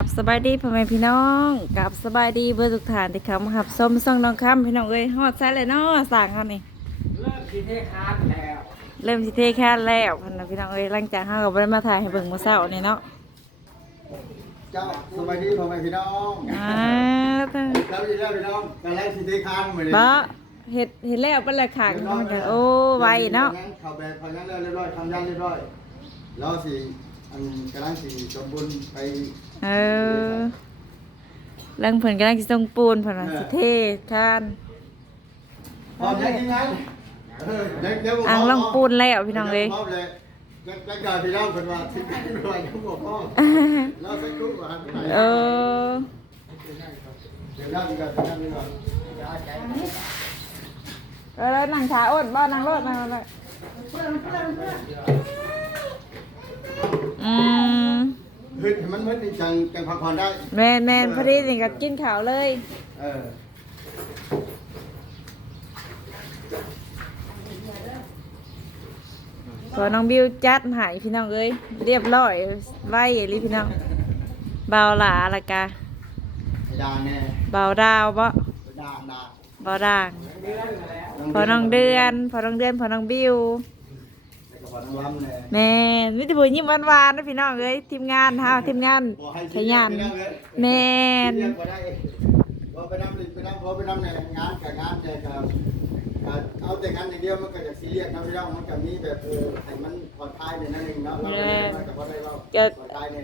กับสบายดีพ่อแม่พี่น้องกับสบายดีเบอร์ทุกฐานที่เขามาหับส้มซ่องน้องคำพี่น้องเอ้ยฮอดใส่เลยเนาะสั่งเขานี่เริ่มคิดให้คาดแล้วเริ่มสิเทแค่แล้วพันนะพี่น้องเอ้ยหลังจากเฮาก็บ่ได้มาถ่ายให้เบิ่งมื้อเช้านี่เนาะเจ้าสบายดีพ่อแม่พี่น้องอ่าแต่แล้วดีแล้วพี่น้องกันแรกสิได้คานเหมือนบ่เฮ็ดเฮ็ดแล้วเป็นละขางมันก็โอ้ไวเนาะเขาแบบเขายังเรียบร้อยทำยันเรียบร้อยแล้วสิ อันกำลังสิสมบูรณ์ไปเออเรื่องเพิ่นกำลังสิส่งปูนเพิ่นว่าสิเทคานพร้อมยังยังไงเออเดี๋ยวเดี๋ยวอ่างลงปูนแล้วพี่น้องเอ้ยพร้อมเลยแล้วก็พี่น้องเพิ่นว่าสิได้วยทั้งหมดพ่อแล้วสักครู่ว่านนเออเดี๋ยวนั่งกันนั่งกันเออแล้วนั่งขาอดบ่นั่งรถนั่งรถอื มเฮ้ยมันมันจังจังพักผ่อนได้ แมนแมนพอดีนี่กับกินข้าวเลย เออพอน้องบิวจัดใหายพี่น้องเอ้ยเรียบร้อยไว้เลยพี่น้องเบาหลาละกะไอ้ดานแน่เบาดาวบ่ดานดานเบาด่าง พอน้องเดือน พอน้องเดือน พอน้องบิว แล้วก็พอน้องล้ำเลยแม่นมิตรบุญยิ้มหวานๆนะพี่น้องเอ้ยทีมงานเฮาทีมงานขยันแม่นเรียกบ่ได้บ่ไปนำไปนำบ่ไปนำในงานกับงานแต่ก็ก็เอาแต่งานอย่างเดียวมันก็จะซีเรียสนะพี่น้องมันก็มีแบบเออให้มันผ่อนคลายในนั้นเองเนาะเราไม่ได้ว่าก็บ่ได้ว่าผ่อนคลายใน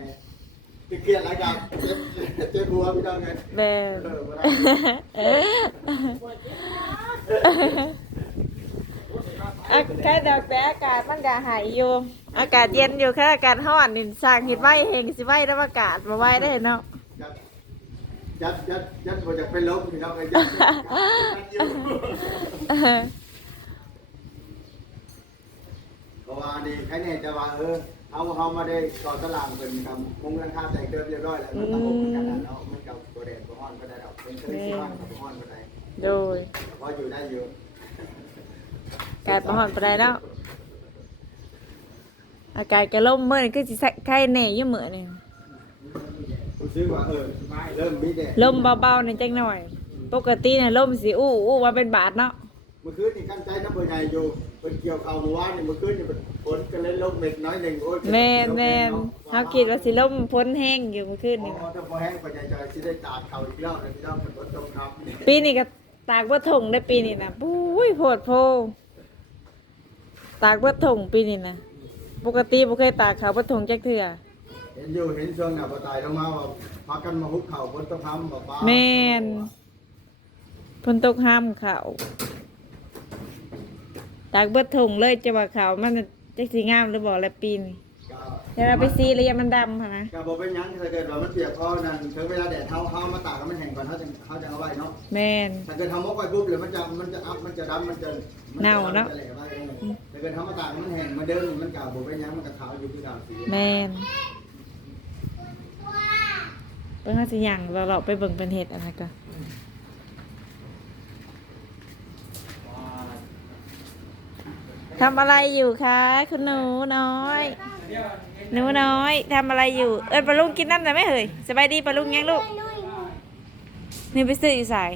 เครียดหลายอย่างเจ็บเจ็บหัวพี่น้องไงแม่นเออบ่ดอากาศดอกแต่อากาศมันก็หายอยู่ อากาศเย็นอยู่แค่อากาศร้อนนี่สร้างเฮ็ดไว้เฮงสิไว้แล้วอากาศบ่ไว้ได้เนาะยัดยัดยัดบ่อยากเป็นลมพี่น้องไอ้ยัดเพราะว่าดีแค่นี้จะว่าเออเอาเฮามาได้ก่อตลาดเป็นครับมุงราคาแต่งเติมเรียบร้อยแล้วมันต้งมุงกันแล้วเนาะมันกับตัวแดงตัวฮ้อนก็ได้ดอกเป็นเครื่องที่ฮ้อนกับฮ้อนก็ได้โดยเพออยู่ได้อยู่อา กาศบ่ร้อนปานใดแล้วอากาศก็ลมมื้อนี่คือสิไข้แน่อยู่มื้อนี่รู้สึกว่าเออเริ่มมีแดดลมเบาๆนี่จังหน่อย ปกติเนี่ยลมสิอู้อู้ว่าเป็นบาทเนาะเมื่อคืนนี่กั้นใจน้ำเบื่อใหญ่อยู่เป็นเกี่ยวข่าวเมื่อวานนี่เมื่อคืนนี่เป็นฝนก็เลยลงเม็ดน้อยหนึ่งโอ้ยแม่นแม่นเฮาคิดว่าสิลมพ้นแห้งอยู่เมื่อคืนพนี่อถ้าพอแห้งปัญญาจอยสิได้ตากเขาอีกรอบหนึงอีกรอบเป็นฝนตกครับปีนี้ก็ตากบ่ถงได้ปีนี้นะปุ้ยโพดโพ ตากบ่ถงปีนี้นะปกติบ่เคยตากเขาวบ่ถงจักเทื่อเห็นอยู่เห็นช่วงหน้าบ่ตายลงมาว่าพากันมาฮุบเข่าฝนตกทำบ่ป้าแม่นเพิ่นตกห้ามเขาวตากเบิดถงเลยจะว่าเขาวมันจักสิงามหรือบ่ละปีนี้ ก็เดี๋ยวเราไปซีแล้วยามันดำหั่นนะก็บ่เป็นหยังถ้าเกิดว่ามันเปียกพอนั่นถึงเวลาแดดเฮาเฮามาตากให้มันแห้งก่อนเฮาจะเฮาจะเอาไว้เนาะแม่นถ้าเกิดทำมกไว้ปุ๊บเดี๋ยวมันจะมันจะอัพมันจะดำมันจะมัเน่าเนอะ มัจแหลกไว้เออถ้าเกิดทำมาตากให้มันแห้งมาเดิมมันก็บ่เป็นหยังมันก็ขาวอยู่ที่ขาวสีแม่นเบิ่งเฮาสิหยังเราเราไปเบิ่งเป็นเฮ็ดอันนั้นก็ ทำอะไรอยู่คะคุณหนูน้อย หนูน้อยทำอะไรอยู่ เอิ้นปลาลุงกินน้ำหน่อยไหมเฮ้ยสบายดีปลาลุงยังลูกนี่ไปซื้ออยู่สาย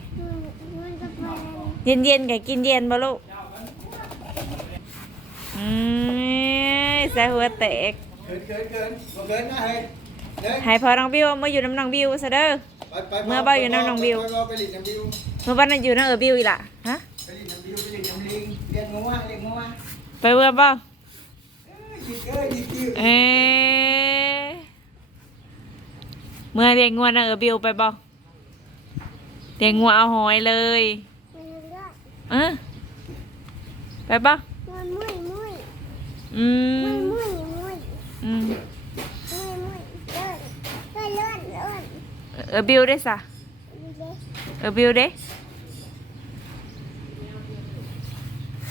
เย็นเย็นๆกับกินเย็นบ่ลูกอืมใส่หัวแตกเกินเกินเกินบ่เกินนะเฮ้ยเด้อให้พอน้องบิวเอามาอยู่น้ำน้องบิวซะเด้อไปไปเมื่อบ่อยู่น้ำน้องบิวไปไปไปหลีดน้ำบิวเมื่อวันนั้นอยู่น้ำเออบิวอีหล่ะฮะไปหลีดน้ำบิวไปหลีดน้ำลิงเรียนงัวเรียนงัว ไปเมื่อบ่ยิงเอ้ยยิงกิ้วเอ๊ะเมื่อเรียงงัวน้ำเออบิวไปบ่เรียงงัวเอาหอยเลยเออไปบ่อืมอืมเออบิวได้สะเออบิวเด้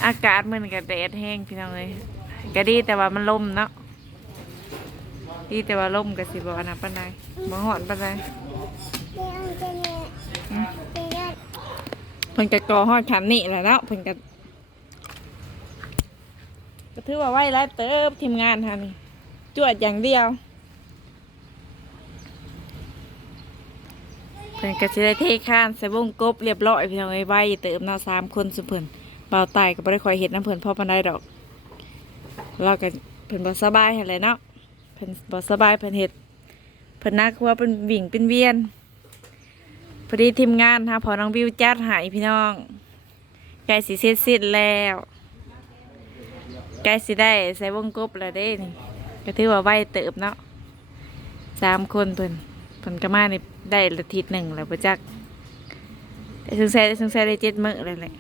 อากาศมันกับแดดแห้งพี่น้องเลยก็ดีแต่ว่ามันลมเนาะดีแต่ว่าลมกับสิบอันนั้นปานใดบ่ฮ้อนปานใดเพิ่นก็ก่อฮอดขันนี่แหละเนาะเพิ่นก็ก็ถือว่าไว้ไล่เติบทีมงานฮะนี่จวดอย่างเดียวเพิ่นก็สิได้เทข้านใส่วงกบเรียบร้อยพี่น้องเอ้ยไว้เติมเนาะสามคนสุเพิ่น บ่าวตายก็บ่ได้คอยเฮ็ดน้ำเพิ่นพ่อปานใดดอก เราก็เพิ่นบ่สบายหั่นแหละเนาะเพิ่นบ่สบายเพิ่นเฮ็ดเพิ่นนักว่าเป็นวิ่งเป็นเวียนพอดีทีมงานฮะพอน้องบิวจัดให้พี่น้องใกล้สิเสร็จสิ้นแล้วใกล้สิได้ใส่วงกบแล้วเด้นี่ก็ถือว่าไหวเติบเนาะสามคนเพิ่นผลก็มาในได้ละทิศหนึ่งแล้วประจักแต่สงสัยสงสัยได้เจ็ดมื้อเลยแหละ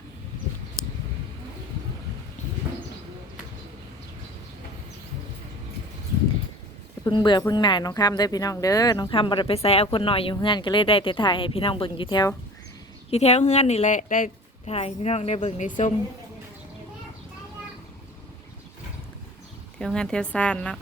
พิ่งเบื่อพิ่งหน่ายน้องคำเด้อพี่น้องเด้อน้องคำบ่ได้ไปใส่เอาคนหน่อยอยู่เฮือนก็เลยได้แต่ถ่ายให้พี่น้องเบิ่งอยู่แถวอยู่แถวเฮือนนี่แหละได้ถ่ายพี่น้องได้เบิ่งได้ส้มแถวเฮือนแถวซ่านเนาะ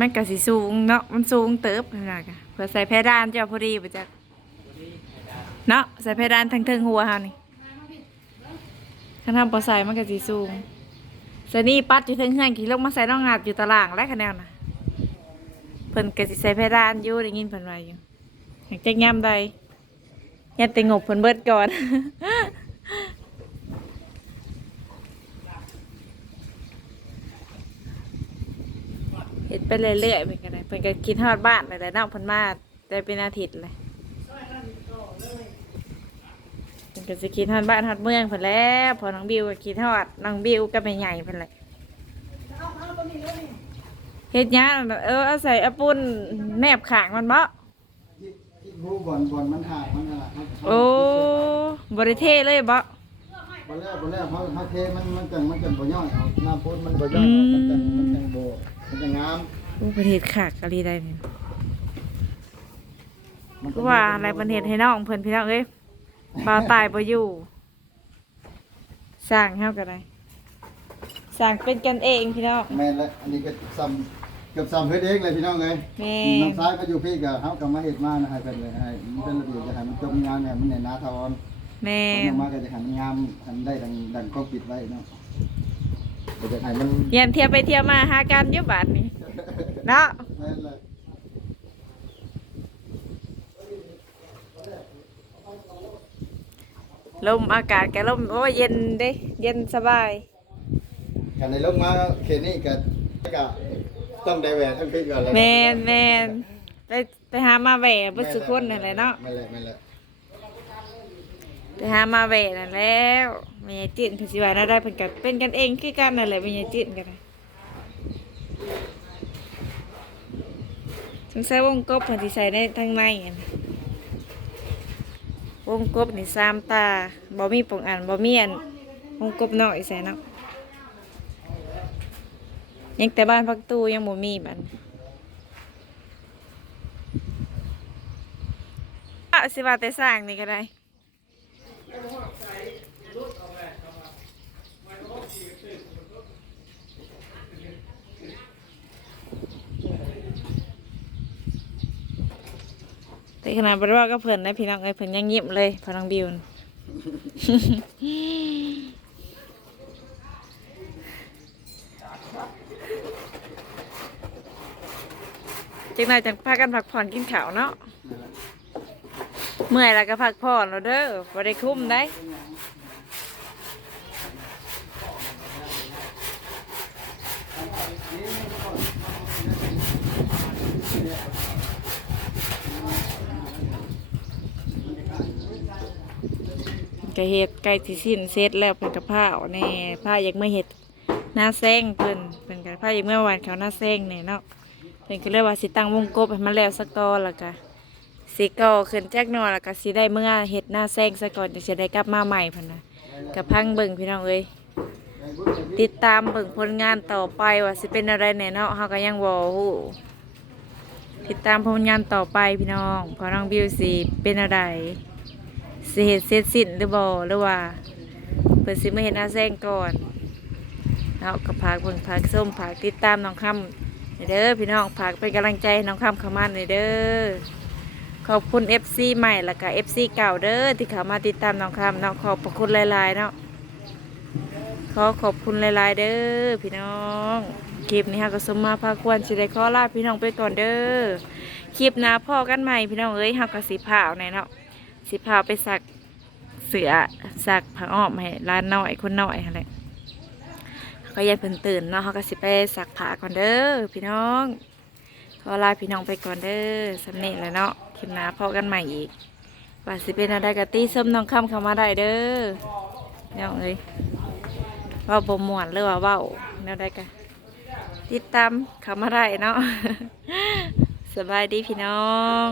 มันก็สิสูงเนาะมันสูงเติบขนาดกะเพื่อใส่เพดานเจ้าพอดีปะจ๊ะ เนาะใส่เพดานทั้งเทิงหัวเฮานี่คันทำพอใส่มันก็สิสูงใส่นี่ปัดอยู่เทิงเฮือนขี่ลงมาใส่น้องงัดอยู่ตารางและคะแนนนะเพิ่นก็สิใส่เพดานอยู่ได้ยินเพิ่นว่าอยู่อยากจะย่ำใดยันแติงบเพิ่นเบิดก่อนเห็ดไปเรื่อยๆเป็นกันเลยเพิ่นก็กินทอดบ้านเลยแหละเนาะเพิ่นมาได้เป็นอาทิตย์เลยเพิ่น ก็สิกินทอดบ้านทอดเมืองเพิ่นแล้วพอน้องบิวก็กินทอดน้องบิวก็ไม่ใหญ่เพิ่นเลยเฮ็ดหยังเออเอาใส่อาปุ้นแนบขางมันบ่ที่ที่หูบอลบอลมันหักมันอะไรครับโอ้บริเทเลยบ่บอลแรกบอลแรกเขาเขาเทมันมันจังมันจังบ่ย่อยเอาหน้าพุนมันบ่ย่อยเอามันจังมันจังโบมันจังงามโอ้ประเทศขากอะไรได้เนี่ยมันเพราะว่าอะไรประเทศให้น้องเพิ่นพี่น้องเอ้ย บ่าวตายบ่อยู่สร้างเฮาก็ได้สร้างเป็นกันเองพี่น้อง แม่นแล้วอันนี้ก็ซ้ำเกือบซ้ำเฮ็ดเองเลยพี่น้องเอ้ยแม่ น้องซ้ายก็อยู่พี่กับเฮาก็มาเฮ็ดมานะให้เป็นเลยให้มันเป็นระเบียบจะให้มันจมงานเนี่ยมันในนาทอนแม่น้องมาก็จะให้มันงามทำได้ดังดังก็ปิดไว้เนาะก็จะให้มันเยี่ยมเทียบไปเทียบมาหากันอยู่บาดนี้เนาะ แม่นเลย ลมอากาศก็ลมโอ้ยเย็นเด้ เย็นสบายกันในลงมาเขตนี้ก็ก็ต้องได้แหวนทั้งพี่ก่อนเลยแมนแมนไปไปหามาแหวะเบ่สุคนนั่นแหละเนาะแม่นแหละแม่นแหละไปหามาแหวะนั่นแล้วแม่ยายจิตเพิ่นสิว่าน่าได้เพิ่นก็เป็นกันเองคือกันนั่นแหละแม่ยายจิตก็ได้สงสัยวงกบเพิ่นสิใส่ในทางในอะนะ วงกบนี่สามตาบอมีปองอันบอมีอันวงกบน้อยใส่เนาะยังแต่บ้านพักตู้ยังบอมีบันอะสิว่าแต่สร้างนี่ก็ได้ แต่ขนาดบริว่าก็เพิ่นนะพี่น้องเอ้ยเพิ่นยังเงียบเลยพอน้องบิวนจังไหนจังพากันพักผ่อนกินข้าวเนาะเมื่อยแล้วก็พักผ่อนเราเด้อบ่ได้คุ้มได้ ก็เฮ็ดใกล้สิสิ้นเสร็จแล้วเพิ่นก็พาเอาแน่พาอยากมาเฮ็ดหน้าแซงเพิ่นเพิ่นก็พาอยากมาหวานเขาวหน้าแซงแน่เนาะเพิ่นก็เลยว่าสิตั้งวงกบให้มันแล้วสักก่อนแล้วก็สิก่อขึ้นแจ๊กหนอแล้วก็สิได้เมื่อเฮ็ดหน้าแซงซะก่อนจะสิได้กลับมาใหม่พุ่นน่ะก็พังเบิ่งพี่น้องเอ้ยติดตามเบิ่งผลงานต่อไปว่าสิเป็นอะไรแน่เนาะเฮาก็ยังบ่ฮู้ติดตามผลงานต่อไปพี่น้องพอน้องบิวสิเป็นอะไร สิเฮ็ดเสร็จสิ้นหรือบ่หรือว่าเพิ่นสิมาเฮ็น้าแซงก่อนเนาะก็พากเบิ่งพากส้มพากติดตามน้องคำเด้อพี่น้องฝากเป็นกำลังใจน้องคำขมันเลยเด้อขอบคุณ FC ใหม่แล้วก็ FC เก่าเด้อที่เข้ามาติดตามน้องคำน้องขอบพระคุณหลายๆเนาะขอขอบคุณหลายๆเด้อพี่น้องคลิปนี้ฮะก็สมมาพาควรสิได้ขอลาพี่น้องไปก่อนเด้อคลิปหน้าพ่อกันใหม่พี่น้องเอ้ยเฮาก็สิพาเอาแน่เนาะ สิพาไปสักเสือสักผักอ้อมให้ร้านน้อยคนน้อยหั่นแหละก็อยันเพิ่นตื่นเนาะเฮาก็สิไปสักผ้าก่อนเด้อพี่น้องขอลาพี่น้องไปก่อนเด้อสำเนีแล้วเนาะคลิปหน้าพ่อกันใหม่อีกว่าสิเป็นอะไรกะตี้ส้มน้องคำเข้ามาได้เด้อพี่น้องเอ้ยว่าบ่มวนหรือว่าเว้าแนวใดกะติดตามเขามาได้เนาะสบายดีพี่น้อง